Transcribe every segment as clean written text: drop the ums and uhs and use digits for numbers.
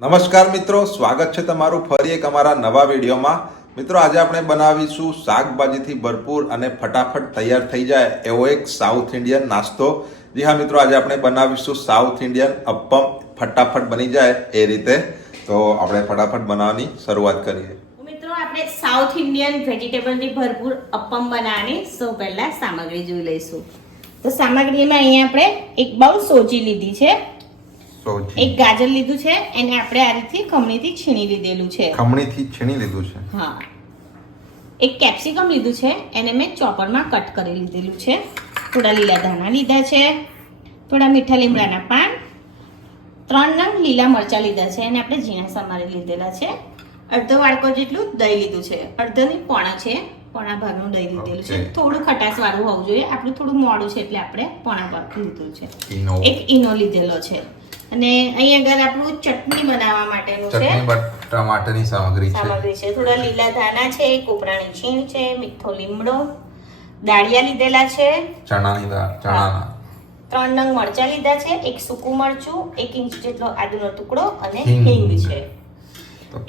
નમસ્કાર મિત્રો, સ્વાગત છે તમારું ફરી એક અમારા નવા વિડીયોમાં. મિત્રો, આજે આપણે બનાવીશું શાકભાજીથી ભરપૂર અને ફટાફટ તૈયાર થઈ જાય એવો એક સાઉથ ઇન્ડિયન નાસ્તો. જી હા મિત્રો, આજે આપણે બનાવીશું સાઉથ ઇન્ડિયન અપ્પમ. ફટાફટ બની જાય એ રીતે. તો આપણે ફટાફટ બનાવવાની શરૂઆત કરીએ. મિત્રો, આપણે સાઉથ ઇન્ડિયન વેજીટેબલથી ભરપૂર અપ્પમ બનાવવાની સૌ પહેલા સામગ્રી જોઈ લઈશું. તો સામગ્રીમાં અહીંયા આપણે એક બાઉલ સોજી લીધી છે, એક ગાજર લીધું છે, એને આપણે આ રીતે ખમણીથી છીણી લીધેલું છે. ખમણીથી છીણી લીધું છે. હા. એક કેપ્સિકમ લીધું છે, એને મેં ચોપરમાં કટ કરી લીધેલું છે. થોડા લીલા ધાણા લીધા છે, થોડા મીઠા લીમડાના પાન, 3 નંગ લીલા મરચાં લીધા છે, એને આપણે ઝીણા સમારી લીધેલા છે. અડધો વાડકો જેટલું દહીં લીધું છે, અડધોની પોણા ભાગનું દહીં લીધેલું છે. થોડું ખટાશ વાળું હોવું જોઈએ, આપણું થોડું મોડું છે એટલે આપણે પોણા ભાગ લીધું છે. એક ઈનો લીધેલો છે. અને અહીં આગળ આપણું ચટણી બનાવવા માટેનું છે, ટમાટરની સામગ્રી છે. થોડા લીલા ધાણા છે, કોપરાની છીણ છે, મીઠો લીમડો, દાળિયા લીધેલા છે, ચણાના 3 નંગ મરચાં લીધા છે, એક સૂકું મરચું, 1 ઇંચ જેટલો આદુનો ટુકડો અને હિંગ છે.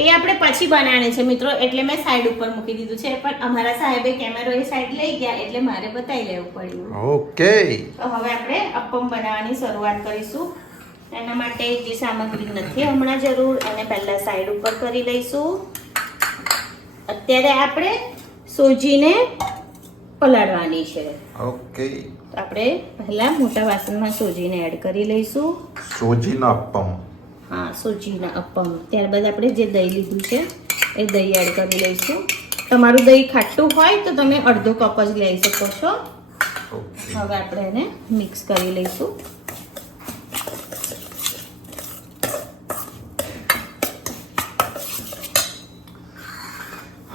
એ આપણે પછી બનાવવાની છે મિત્રો, એટલે મેં સાઈડ ઉપર મૂકી દીધું છે. પણ અમારા સાહેબે કેમેરો એ સાઈડ લઈ ગયા એટલે મારે બતાવી લેવું પડ્યું. ઓકે, તો હવે આપણે અપ્પમ બનાવવાની શરૂઆત કરીશું. એના માટે જે સામગ્રી નથી હમણાં જરૂર, એને પહેલા સાઈડ ઉપર કરી લઈશું. અત્યારે આપણે સોજીને પલાળવાની છે. ઓકે, આપણે પહેલા મોટા વાસણમાં સોજીને એડ કરી લઈશું. સોજીના અપ્પમ. હા, સોજીના અપ્પમ. ત્યારબાદ આપણે જે દહીં લીધું છે એ દહીં એડ કરી લઈશું. તમારું દહીં ખાટું હોય તો તમે અડધો કપ જ લઈ શકો છો. હવે આપણે એને મિક્સ કરી લઈશું.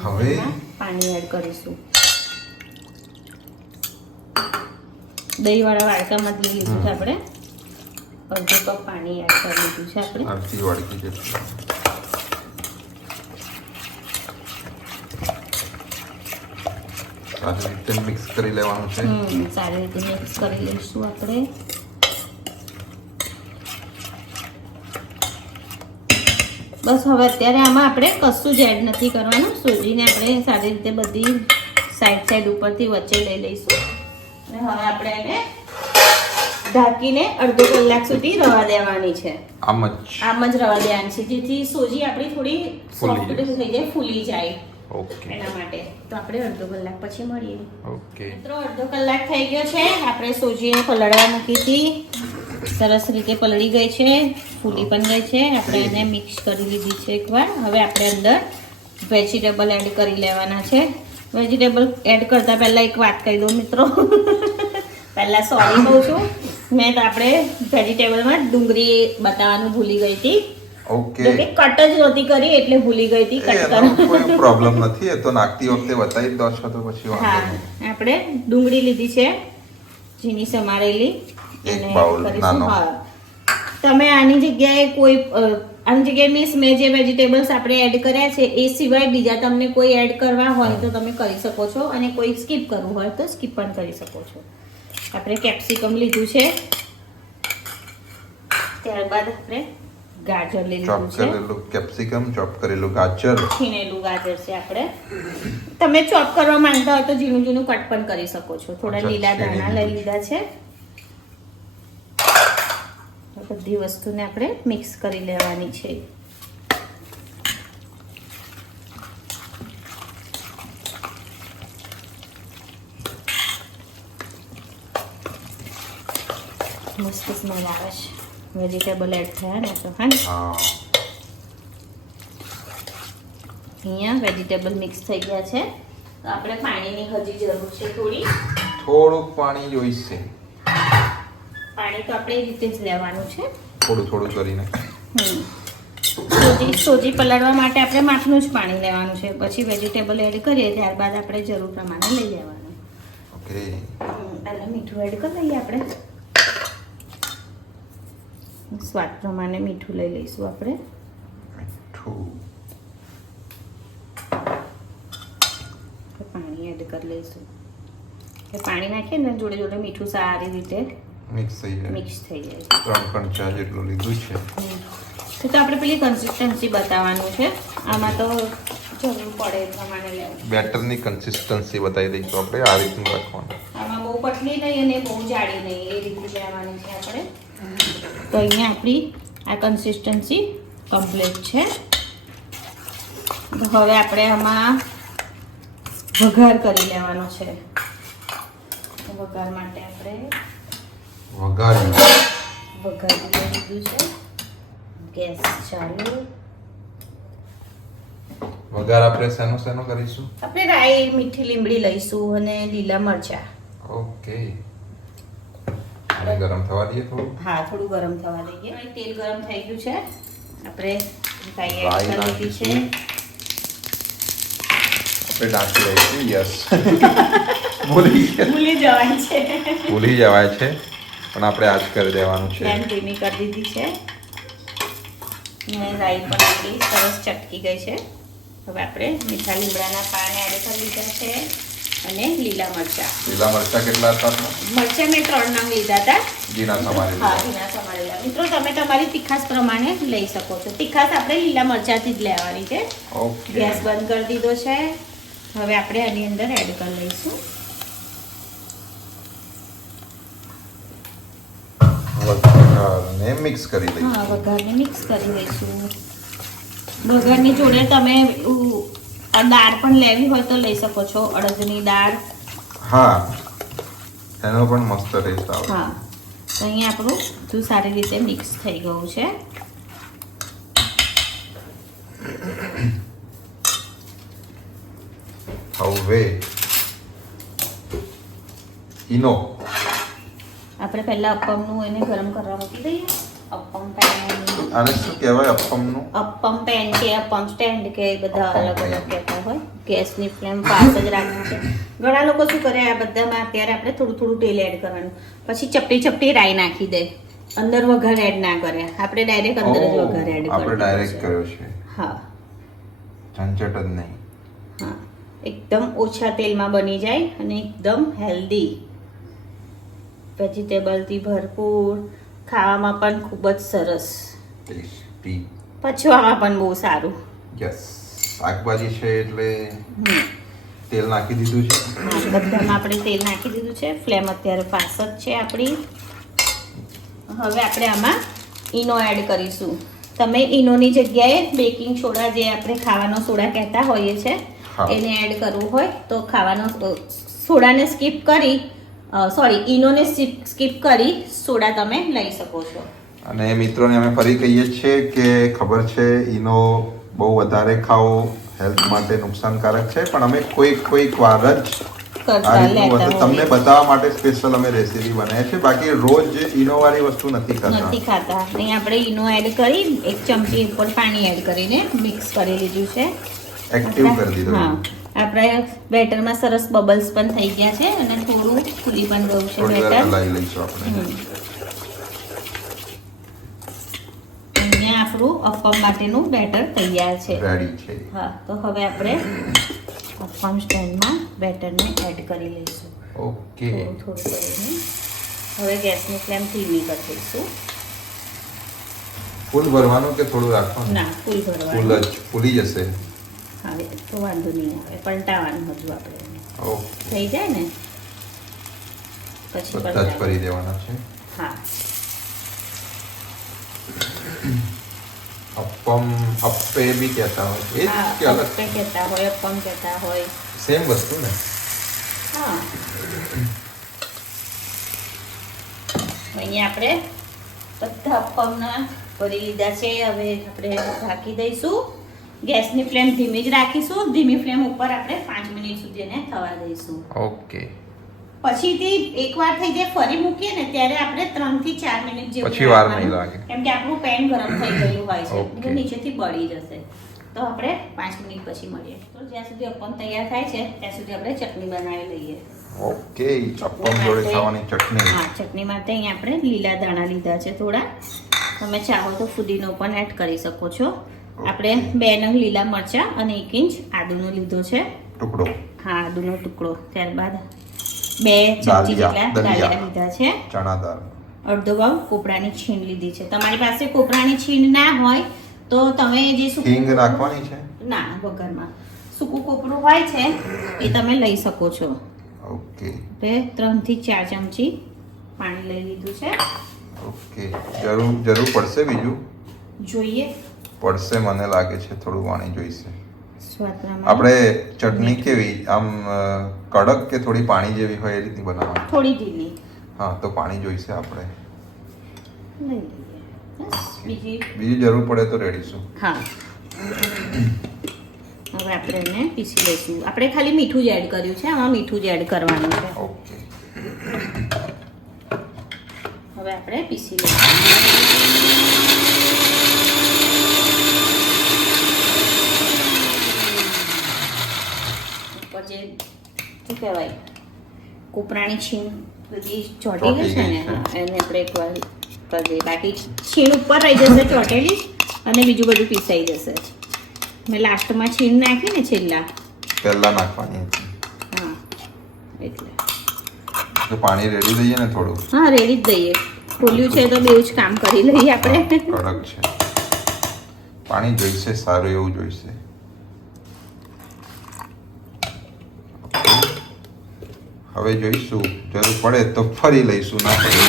હવે પાણી એડ કરીશું. દહીં વાળા વાડકામાં જ લીધું છે આપણે. અડધો કપ પાણી એડ કરી લીધું છે આપણે. અડધી વાડકી જેટલું. સારી રીતે મિક્સ કરી લેવાનું છે. સારી રીતે મિક્સ કરી લઈશું આપણે. બસ હવે અત્યારે આમાં આપણે કશું જ એડ નથી કરવાનું. સોજીને આપણે સારી રીતે બધી સાઈડ ઉપરથી વચ્ચે લઈ લઈશું. અને હવે આપણે એને ઢાંકીને અડધો કલાક સુધી રવા દેવાની છે. આમ જ રવા દેવાની છે, જેથી સોજી આપણી થોડી સોફ્ટ થઈ જાય, ફૂલી જાય. ઓકે, એના માટે તો આપણે અડધો કલાક પછી મળીએ. ઓકે મિત્રો, અડધો કલાક થઈ ગયો છે. આપણે સોજીને પલળવા મૂકી હતી, સરસ રીતે પલળી ગઈ છે, ફૂલી પણ ગઈ છે. આપણે એને મિક્સ કરી લીધી છે એકવાર. હવે આપણે અંદર વેજીટેબલ એડ કરી લેવાના છે. વેજીટેબલ એડ કરતા પહેલા એક વાત કહી દઉં મિત્રો, પહેલા સોરી કહું છું, મેં તો આપણે વેજીટેબલમાં ડુંગળી બતાવવાનું ભૂલી ગઈ હતી. ઓકે, કટ જ નહોતી કરી એટલે ભૂલી ગઈ હતી. કટ કરવાનો કોઈ પ્રોબ્લેમ નથી, એ તો નાખતી વખતે બતાવી દો છો તો પછી વાંધો હા, નહીં. આપણે ડુંગળી લીધી છે ઝીણી સમારેલી. એક બાઉલ નાનો. તમે આની જગ્યાએ મીન્સ મેં જે વેજીટેબલ્સ આપણે એડ કર્યા છે એ સિવાય બીજા તમને કોઈ એડ કરવા હોય તો તમે કરી શકો છો, અને કોઈ સ્કીપ કરવું હોય તો સ્કીપ પણ કરી શકો છો. આપણે કેપ્સિકમ લીધું છે, ત્યારબાદ આપણે ગાજર લીધું છે, કેપ્સિકમ, ચોપ કરેલું ગાજર, છીણેલું ગાજર છે. આપણે તમે ચોપ કરવા માંગતા હોય તો ઝીણું ઝીણું કટ પણ કરી શકો છો. થોડા લીલા ધાણા લઈ લીધા છે. બધી વસ્તુને આપણે મિક્સ કરી લેવાની છે. મસ્ત સ્મેલ આવે છે વેજીટેબલ એડ થયા ને તો. અહીંયા વેજીટેબલ મિક્સ થઈ ગયા છે. તો આપણે પાણીની હજી જરૂર છે થોડુંક પાણી જોઈશે. પાણી તો આપણે એ રીતે જ લેવાનું છે, થોડું કરીને. સોજી પલાળવા માટે આપણે માપનું જ પાણી લેવાનું છે. પછી વેજીટેબલ એડ કરીએ ત્યારબાદ આપણે જરૂર પ્રમાણે લઈ લેવાનું. ઓકે, પહેલા મીઠું એડ કરી લઈએ. આપણે સ્વાદ પ્રમાણે મીઠું લઈ લઈશું. આપણે પાણી એડ કરી લઈશું. પાણી નાખીએ ને જોડે જોડે મીઠું સારી રીતે મિક્સ થઈ જાય. 3 ચમચા જેટલું લીધું છે. તો આપણે પેલી કન્સિસ્ટન્સી બતાવવાનું છે. આમાં તો જરૂર પડે એ પ્રમાણે લેવું. બેટરની કન્સિસ્ટન્સી બતાવી દઈશું આપણે આ રીતનું રાખવાનું. આમાં બહુ પતલી નહીં અને બહુ જાડી નહીં એ રીતે લેવાની છે આપણે. તો અહીંયા આપણી આ કન્સિસ્ટન્સી કમ્પ્લીટ છે. તો હવે આપણે આમાં વઘાર કરી લેવાનો છે. વઘાર માટે આપણે વઘારી લીધું છે. ગેસ ચાલુ. વઘાર આપણે શેનો કરીશું? આપણે રાઈ, મીઠી લીમડી લઈશું અને લીલા મરચા. ઓકે. અને ગરમ થવા દઈએ થોડું. હા, થોડું ગરમ થવા દઈએ. હવે તેલ ગરમ થઈ ગયું છે. આપણે રાઈ એડ કરી દીધી છે. આપણે ઢાંકી દઈશું. યસ. ભૂલી જવાય છે પણ આપણે આજ કરી દેવાનું છે. ફ્લેમ ધીમી કરી દીધી છે. અને રાઈ પણ આપણી સરસ ચટકી ગઈ છે. હવે આપણે મીઠા લીમડાના પાન એડ કરી દીધા છે અને લીલા મરચા. લીલા મરચા કેટલા હતા? મરચા મેં 3 નંગ લીધા હતા. ઝીણા સમારેલા. હા, ઝીણા સમારેલા. મિત્રો તમે તમારી તીખાસ પ્રમાણે લઈ શકો છો. તીખાસ આપણે લીલા મરચાથી જ લેવાની છે. ઓકે. ગેસ બંધ કરી દીધો છે. હવે આપણે આની અંદર એડ કરી લઈશું વઘારને મિક્સ કરી દઈશું. હા, વઘારને મિક્સ કરી દઈશું. વઘારની જોડે તમે આ દાળ પણ લેવી હોય તો લઈ શકો છો. અડદની દાળ. હા, એનો પણ મસ્ત ટેસ્ટ આવે. હા, તો અહીંયા આપણું બધું સારી રીતે મિક્સ થઈ ગયું છે. હવે ઈનો આપણે પહેલા અપ્પમનું એને ગરમ કરવા મૂકી દઈએ. અપ્પમ પેન. આને શું કહેવાય? અપ્પમ પેન કે અપ્પમ સ્ટેન્ડ કે બધા અલગ અલગ કહેતા હોય. ગેસની ફ્લેમ ફાસ્ટ જ રાખવી છે. ઘણા લોકો શું કરે આ બધામાં અત્યારે આપણે થોડું થોડું તેલ એડ કરવાનું, પછી ચપટી રાઈ નાખી દે, અંદર વઘાર એડ ના કરે. આપણે ડાયરેક્ટ અંદર જ વઘાર એડ કરીએ. આપણે ડાયરેક્ટ કર્યો છે. હા, ઝંઝટ જ નહીં. હા, એકદમ ઓછા તેલમાં બની જાય અને એકદમ હેલ્ધી, વેજીટેબલથી ભરપૂર, ખાવામાં પણ ખૂબ જ સરસ, ટેસ્ટી, પચવામાં પણ બહુ સારું. યસ. શાકભાજી છે એટલે તેલ નાખી દીધું છે. બધામાં આપણે તેલ નાખી દીધું છે. ફ્લેમ અત્યારે ફાસ્ટ જ છે આપણી. હવે આપણે આમાં ઈનો એડ કરીશું. તમે ઈનોની જગ્યાએ બેકિંગ સોડા, જે આપણે ખાવાનો સોડા કહેતા હોઈએ છે, એને એડ કરવું હોય તો ખાવાનો સોડાને સ્કીપ કરી ઈનોને સ્કીપ કરી સોડા તમે લઈ શકો છો. અને મિત્રોને અમે ફરી કહીએ છીએ કે ખબર છે ઈનો બહુ વધારે ખાવો હેલ્થ માટે નુકસાનકારક છે, પણ અમે કોઈક વાર જ તમને બતાવવા માટે સ્પેશિયલ અમે રેસીપી બનાવીએ છીએ. બાકી રોજ ઈનો વાળી વસ્તુ નથી ખાતા. અહીં આપણે ઈનો એડ કરી 1 ચમચી ઉપર પાણી એડ કરીને મિક્સ કરી લીધું છે. એક્ટિવ કરી દીધું. હા, આપણે બેટરમાં સરસ બબલ્સ પણ થઈ ગયા છે અને થોડું ફૂલી પણ ગયું છે બેટર. હલાવી લઈશું આપણે. અહીંયા આપણું અપ્પમ માટેનું બેટર તૈયાર છે. રેડી છે. હા, તો હવે આપણે અપ્પમ સ્ટેન્ડમાં બેટરને એડ કરી લઈશું. ઓકે. થોડું કરીને હવે ગેસની ફ્લેમ ધીમી કરી દઈશું. ફૂલ ભરવાનું કે થોડું રાખવાનું? ના, ફૂલ ભરવાનું. ફૂલી જશે. હવે તો વાંધો નહીં આવે. પલટાવાનું હજુ આપણે. ઓકે. થઈ જાય ને પછી બધા જ કરી દેવાના છે. હા. અપ્પે બી કહેતા હોય એ કે અલગ? અપ્પે કહેતા હોય, અપ્પમ કહેતા હોય. સેમ વસ્તુ ને? હા. અહીંયા આપણે બધા અપ્પમના ભરી લીધા છે. હવે આપણે ઢાંકી દઈશું. ગેસની ફ્લેમ ધીમી જ રાખીશું. ધીમી ફ્લેમ ઉપર આપણે 5 મિનિટ સુધી એને થવા દઈશું. ઓકે. પછીથી એકવાર થઈ જાય ફરી મૂકીએ ને ત્યારે આપણે 3 થી 4 મિનિટ જેવું પછી વાર નહીં લાગે, કેમ કે આપણું પેન ગરમ થઈ ગયેલું હોય છે એટલે નીચેથી બળી જશે. તો આપણે 5 મિનિટ પછી મળીએ. તો જ્યાં સુધી અપ્પમ તૈયાર થાય છે ત્યાં સુધી આપણે ચટણી બનાવી લઈએ. ઓકે. અપ્પમ જોડે ખાવાની ચટણી. હા, ચટણી માટે અહીંયા આપણે લીલા દાણા લીધા છે થોડા. તમે ચાહો તો ફુદીનો પણ એડ કરી શકો છો. આપણે 2 નંગ લીલા મરચા અને 1 ઇંચ આદુનો લીધો છે ટુકડો. હા, આદુનો ટુકડો. ત્યારબાદ 2 ચમચી જેટલા દાળિયા લીધા છે. ચણા દાળ. અડધો વાવ કોપરાની છીણ લીધી છે. તમારી પાસે કોપરાની છીણ ના હોય તો તમે જે હિંગ નાખવાની છે? ના, વગરમાં સૂકું કોપરું હોય છે એ તમે લઈ શકો છો. ઓકે. 3 થી 4 ચમચી પાણી લઈ લીધું છે. ઓકે. જરૂર પડશે બીજું? જોઈએ. પડશે, મને લાગે છે થોડું પાણી જોઈશે. સ્વાદ પ્રમાણે. આપણે ચટણી કેવી આમ કડક કે થોડી પાણી જેવી હોય એ રીતની બનાવવાની? થોડી ઢીલી. હા, તો પાણી જોઈશે આપણે. લઈ લઈએ. બસ, બીજી જરૂર પડે તો રેડીશું. હા. હવે આપણે એને પીસી લઈશું. આપણે ખાલી મીઠું જ એડ કર્યું છે, આમાં મીઠું જ એડ કરવાનું છે. ઓકે. હવે આપણે પીસી લઈશું. ઉપર જે શું કહેવાય કોપરાની છીણ બધી ચોટી ગઈ છે ને, એને આપણે એકવાર કરી દઈએ. બાકી છીણ ઉપર રહી જશે ચોટેલી અને બીજું બધું પીસાઈ જશે. મેં લાસ્ટમાં છીણ નાખી ને છેલ્લા પહેલા નાખવાની હતી. હા, એટલે તો પાણી રેડી દઈએ ને થોડું? હા, રેડી જ દઈએ. ખોલ્યું છે તો બેઉ જ કામ કરી લઈએ આપણે. કડક છે. પાણી જોઈશે, સારું એવું જોઈશે. હવે જોઈશું, જરૂર પડે તો ફરી લઈશું. ના પડે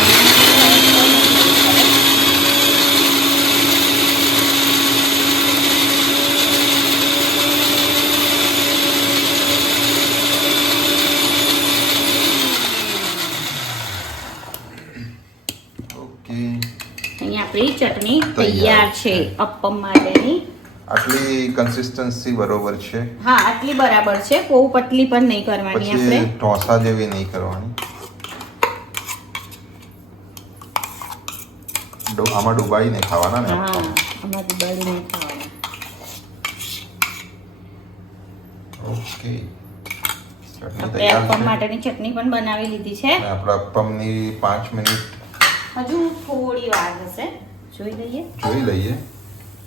અહીં આપણી ચટણી તૈયાર છે અપ્પમ માટેની. આટલી કન્સિસ્ટન્સી બરોબર છે? હા, આટલી બરાબર છે. બહુ પતલી પણ નહીં કરવાની આપણે. પછી ઢોસા જેવી નહીં કરવાની. આમાં ડુબાઈને ખાવાના ને? હા, આમાં ડુબાઈને ખાવાના. ઓકે. આપણે અપ્પમ માટેની ચટણી પણ બનાવી લીધી છે. આપણા અપ્પમની 5 મિનિટ હજુ થોડી વાર હશે. જોઈ લઈએ.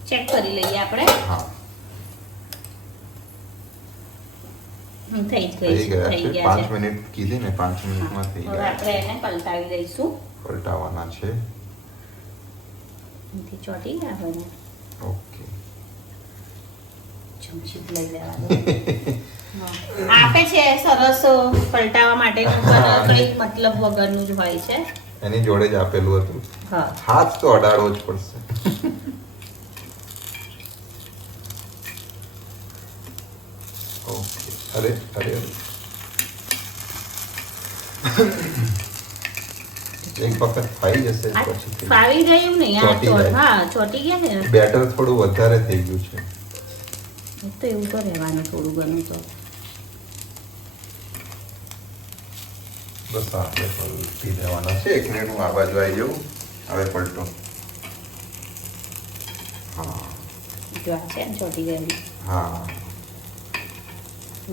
ચેક કરી લઈએ આપણે. હા, થઈ ગયા છે. 5 મિનિટ કીધી ને, 5 મિનિટમાં થઈ હવે ગયા. આપણે એને પલટાવી દઈશું. પલટાવાના છે. એથી ચોટી ગયા હોય ને. ઓકે. ચમચી લઈ લેવાનું. આપે છે સરસ પલટાવા માટેનું, પણ કંઈ મતલબ વગરનું જ હોય છે. એની જોડે જ આપેલું હતું. હા, હાથ તો અડાડવો જ પડશે. ઓકે. અરે એક વખત ફાઈ જશે પછી ફાવી ગયું નહીં. હા, ચોટી ગયા ને. બેટર થોડું વધારે થઈ ગયું છે. તો એવું તો રહેવાનું થોડું ઘણું તો. બસ આપણે પલટી દેવાના છે. 1 મિનિટ હું આ બાજુ આવી જાઉં. હવે પલટો. હા, જો આ છે ને ચોટી ગયેલું. હા.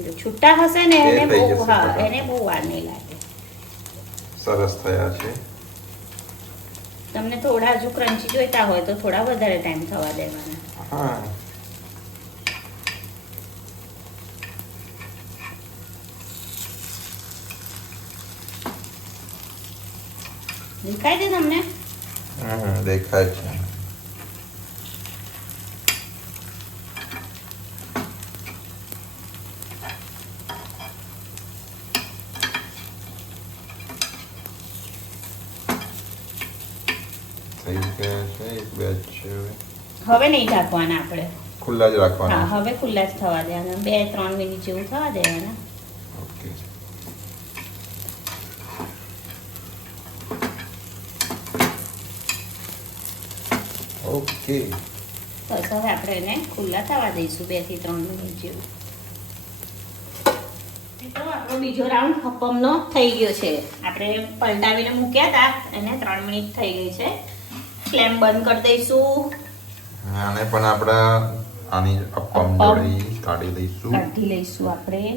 જો છૂટા હશે ને એને થઈ બહુ, જશે હા, ફટાફટ. એને બહુ વાર નહીં લાગે. સરસ થયા છે. તમને થોડા હજુ ક્રન્ચી જોઈતા હોય તો થોડા વધારે ટાઈમ થવા દેવાના. હા. દેખાય છે તમને? દેખાય છે. થઈ ગયા છે. એક બેચ છે. હવે નહીં ઢાંકવાના આપણે. ખુલ્લા જ હા, રાખવાના. હવે ખુલ્લા જ થવા દેવાના. 2-3 મિનિટ જેવું થવા દેવાના. ઓકે. ઓકે. બસ હવે આપણે એને ખુલ્લા થવા દઈશું 2 થી 3 મિનિટ જેવું. તો આપણો બીજો રાઉન્ડ અપ્પમનો થઈ ગયો છે. આપણે પલટાવીને મૂક્યા હતા, એને 3 મિનિટ થઈ ગઈ છે. ફ્લેમ બંધ કરી દઈશું. આને પણ આપણા આની અપ્પમ જોડી કાઢી લઈશું. કાઢી લઈશું આપણે.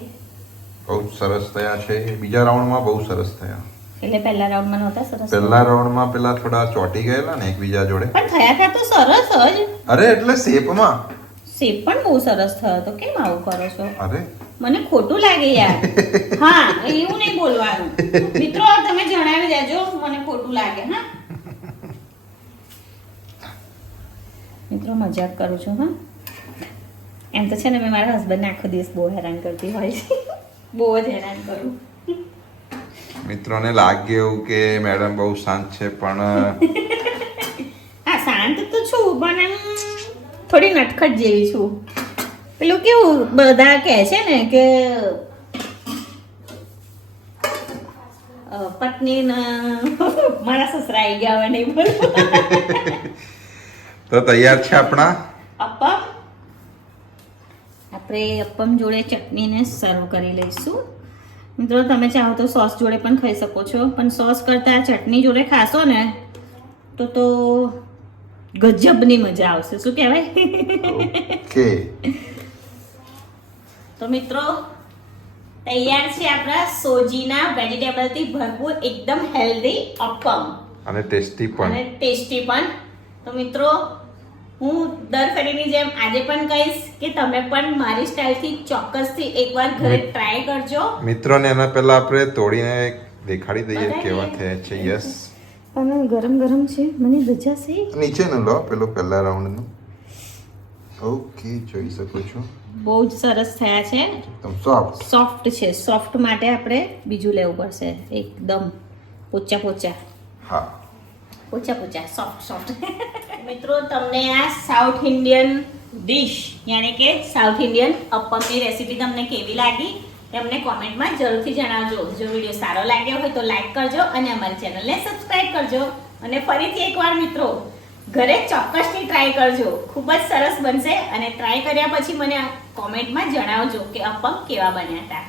બહુ સરસ થયા છે. બીજા રાઉન્ડમાં બહુ સરસ થયા. એટલે પહેલા રાઉન્ડમાં નહોતા સરસ? પહેલા રાઉન્ડમાં પેલા થોડા ચોટી ગયેલા ને એકબીજા જોડે. પણ થયા હતા તો સરસ જ. અરે એટલે શેપમાં. શેપ પણ બહુ સરસ થયો તો. કેમ આવું કરો છો? અરે મને ખોટું લાગે યાર. હા, એવું નહીં બોલવાનું. મિત્રો તમે જણાવી દેજો મને ખોટું લાગે. હા, મિત્રો મજાક કરું છું હા. એમ તો છે ને મેં મારા હસબન્ડને આખો દિવસ બહુ હેરાન કરતી હોય છે. બહુ જ હેરાન કરું. મિત્રોને લાગે એવું કે મેડમ બહુ શાંત છે પણ હા શાંત તો છું પણ એમ થોડી નટખટ જેવી છું. પેલું કેવું બધા કહે છે ને કે પત્ની મારા સસરા આવી ગયા હવે નહીં બોલ. તો તૈયાર છે આપણા અપમ. આપણે અપમ જોડે ચટણીને સર્વ કરી લઈશું. મિત્રો તમે ચાહો તો સોસ જોડે પણ ખાઈ શકો છો પણ સોસ કરતા ચટણી જોડે ખાશો ને તો ગજબની મજા આવશે. શું કહેવાય? ઓકે. તો મિત્રો તૈયાર છે આપણા સોજીના વેજીટેબલથી ભરપૂર એકદમ હેલ્ધી અપમ અને ટેસ્ટી પણ. અને ટેસ્ટી પણ. તો મિત્રો હું દર ફેરીની જેમ આજે પણ કહીશ કે તમે પણ મારી સ્ટાઇલથી ચોક્કસથી એકવાર ઘરે ટ્રાય કરજો. મિત્રોને એના પહેલા આપણે તોડીને દેખાડી દઈએ બતાવીએ. કેવા થયા છે. યસ. પણ ગરમ ગરમ છે મને ધજા છે. નીચેનું લો પેલો પહેલા રાઉન્ડનું. ઓકે જોઈ શકો છો બહુ જ સરસ થયા છે. એકદમ સોફ્ટ. સોફ્ટ છે. સોફ્ટ માટે આપણે બીજું લેવું પડશે. એકદમ પોચા પોચા હા. સોફ્ટ. મિત્રો તમને આ સાઉથ ઇન્ડિયન ડિશ યાની કે સાઉથ ઇન્ડિયન અપ્પમની રેસીપી તમને કેવી લાગી તેમને કોમેન્ટમાં જરૂરથી જણાવજો. જો વિડીયો સારો લાગ્યો હોય તો લાઈક કરજો અને અમારી ચેનલને સબસ્ક્રાઇબ કરજો. અને ફરીથી એકવાર મિત્રો ઘરે ચોક્કસથી ટ્રાય કરજો. ખૂબ જ સરસ બનશે અને ટ્રાય કર્યા પછી મને કોમેન્ટમાં જણાવજો કે અપ્પમ કેવા બન્યા હતા.